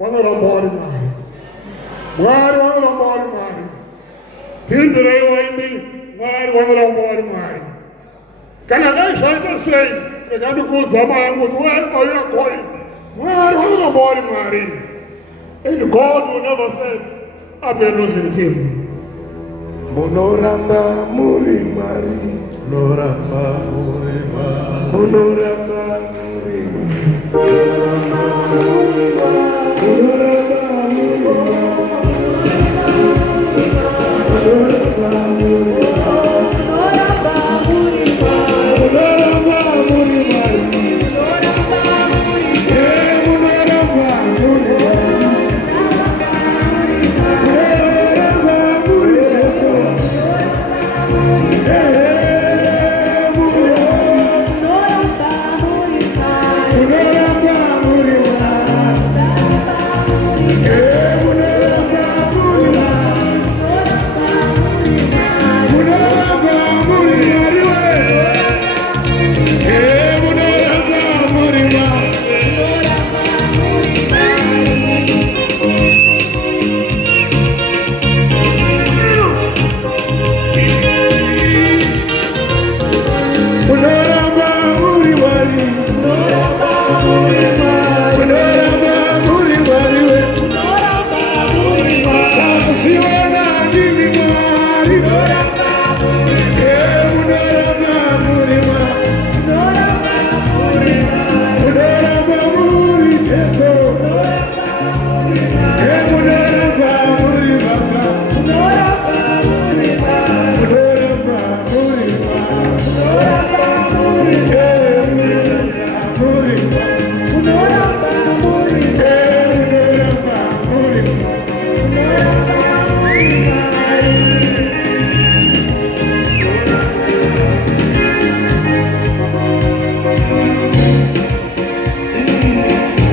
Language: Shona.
wangarambori mari. Mwari wangarambori mari. Tindre waimi mwari wangarambori mari. Kana gaishaita sei ekandikudza mangu kuti waiya koi. Mwari wangarambori mari. And God will never say, I've been losing him. Monoramba muri mari. Monoramba muri mari. Monoramba muri mari.